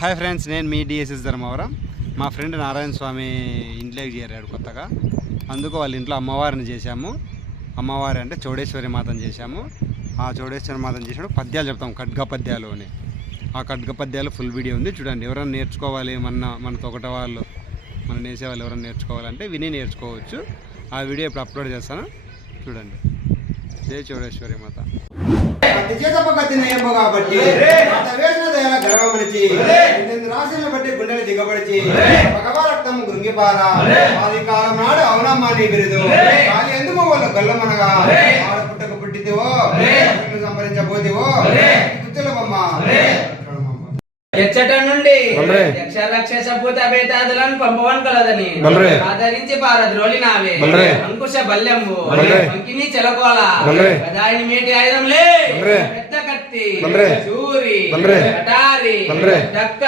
Hi friends నేను మీ DSS Dharmavaram. మా ఫ్రెండ్ నారాయణ స్వామి ఇంట్లోకి చేరాడు కొత్తగా. అందుకు వాళ్ళ ఇంట్లో అమ్మవారిని చేశాము. అమ్మవారి అంటే చౌడేశ్వరి మాతను చేశాము. ఆ చౌడేశ్వరి మాతను చేసినప్పుడు పద్యాలు చెప్తాం ఖడ్గ పద్యాలు అని. ఆ ఖడ్గ పద్యాలు ఫుల్ వీడియో ఉంది. చూడండి ఎవరైనా నేర్చుకోవాలి మన మన తొకట వాళ్ళు మనం నేసే వాళ్ళు ఎవరైనా నేర్చుకోవాలంటే విని నేర్చుకోవచ్చు. ఆ వీడియో ఇప్పుడు అప్లోడ్ చేస్తాను. చూడండి. జై చౌడేశ్వరి మాత. ఇంతెందు రాశులను బట్టి గుండెలు దిగబడిచి భగవరక్తం గుంగిపార ఆది కాలం నాడు అవునమ్మా నీ బిరుదు. కాలి ఎందుకు వాళ్ళు గల్లమనగా? ఆడ పుట్టక పుట్టితివో పుట్టును సంపరించబోతివో కుచ్చులవమ్మ ఎచ్చట నుండి బల్రే. యక్ష రాక్షస భూత భేతాదులను పంపవన్ కలదని. ఆదరించి పారద్రోలి నావే. బల్రే. అంకుశ బల్యంబు. బల్రే. అంకిని చెలకోల. గదాయిని మేటి ఆయుధంలే. బల్రే. చూరి. కటారి. డక్క.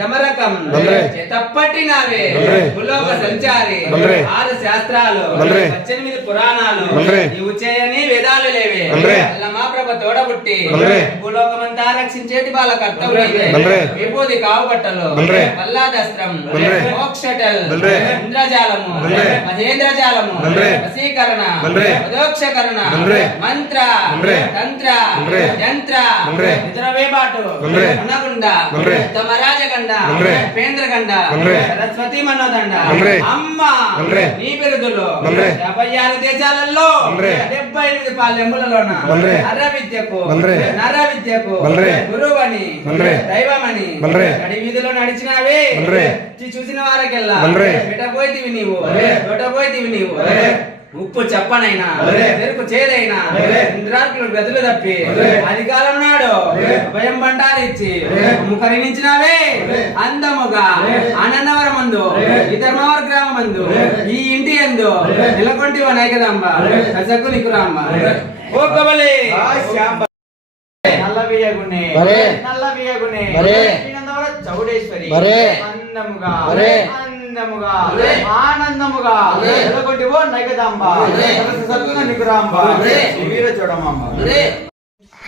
డమరకం బల్రే. చేతప్పటి నావే బల్రే. భూలోక సంచారి. ఆరు శాస్త్రాలు. పద్దెనిమిది పురాణాలు. నీవు చేయని వేదాలు లేవే బల్రే. మా ప్రభ తోడబుట్టి. భూలోకమంతా రక్షించేటి వాళ్ళ కర్తవ్యం బల్రే. విభూతి కావు బట్టలు బల్రే. పల్లాదస్త్రం. మోక్షటల్. ఇంద్రజాలము. మహేంద్రజాలము. వశీకరణ బల్రే. మంత్ర. తంత్ర. యంత్ర. నిద్రవేబాటు. అనగుండ. తమరాజగండ. పేంద్రగండ. సరస్వతి మనోదండ. అమ్మ. నీ బిరుదులు. యాభై ఆరు దేశాలలో. డెబ్బై ఎనిమిది పాలెంబులలోన బల్రే. విద్యకు. నర విద్యకు బల్రే. గురువని బల్రే. దైవమని. నడి వీధిలో నడిచినావే చూసిన వారకెల్లా బల్రే. పెట్టబోయితివి నీవు పెట్టబోయితివి నీవు ఉప్పు చెప్పనైనా చేదైనా ఇంద్రాకులు గదులు తప్పి అధికారం నాడు భయం బండారిచ్చి. ముఖరించినావే అందముగా. ఆనందవరమందు ఈ ధర్మవర గ్రామమందు. ఈ ఇంటి ఎందు. నెలకొంటి నైకదంబ కసకు నికురాంబ. ఓ కబలే. నల్ల బియ్యగునే. నల్ల బియ్యగునే చౌడేశ్వరి. అందముగా. ఆనందముగా. నెలకొంటి ఓ నైకదాంబ. సరస్వతి నికురాంబ. బరే. వీర చూడమాంబ.